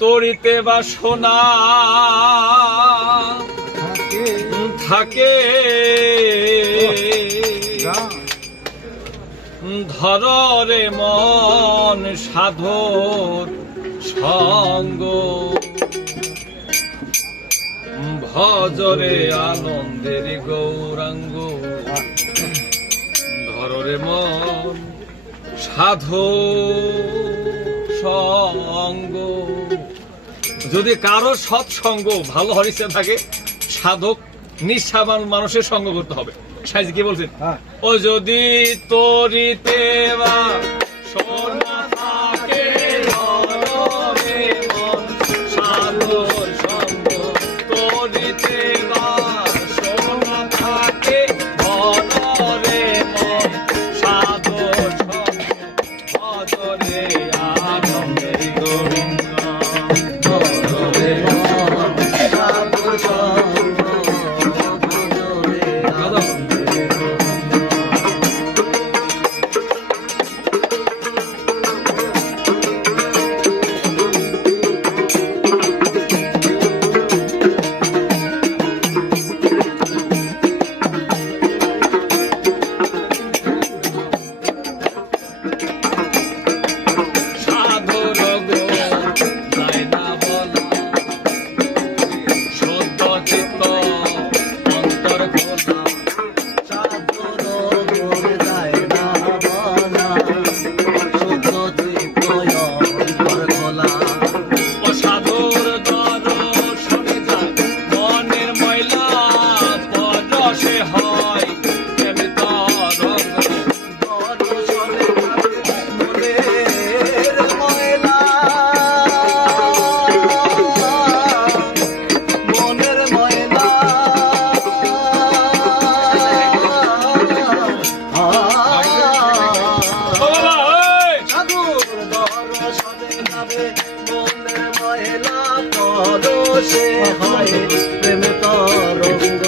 তরিতে বাসনা থাকে ধরে মন সাধর সঙ্গ ভজরে আনন্দের গৌরাঙ্গ ধরে মন সাধু সঙ্গ। যদি কারো সৎসঙ্গ ভালো হরিষে থাকে সাধক নিঃস্বাবান মানুষের সঙ্গ করতে হবে। সাইজ কি বলছেন? ও যদি তরিতে বা সোনা থাকে ধরে মন সাধুর সঙ্গ তরিতে বা সোনা থাকে ধরে মন সাধুর সঙ্গ ভজরে আনন্দের গোবিন্দ ধরে মন সাধুর সঙ্গ প্রেম তরঙ্গ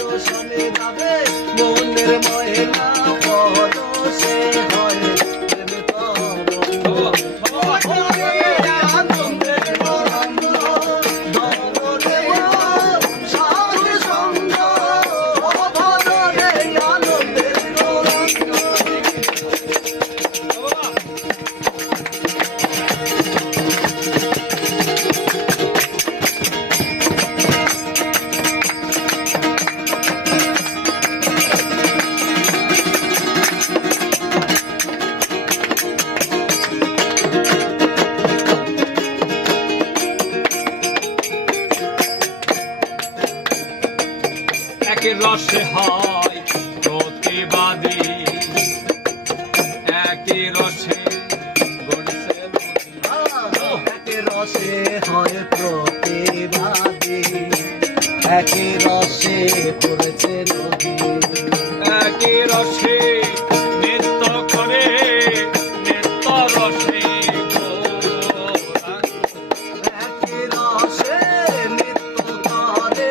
দর্শনে যাবে মনের ময়লা পরশে হয় প্রেম তরঙ্গ আনন্দের তরঙ্গ ধরে সাধু সঙ্গ ধরে আনন্দের তরঙ্গ। একের রসে হয় প্রতিবাদী একের রসে গড়ছে একের রসে হয় প্রতিবাদী একের রসে পড়েছে নদী একের রসে নৃত্য করে নৃত্য রসে একের রসে নৃত্য করে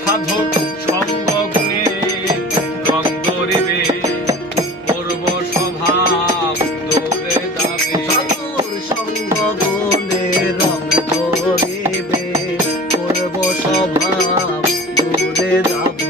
সাধক সঙ্গ গুণে রং ধরিবে পূর্ব স্বভাব দূরে যাবে সাধুর সঙ্গ গুণে রং ধরিবে পূর্ব স্বভাব দূরে যাবে।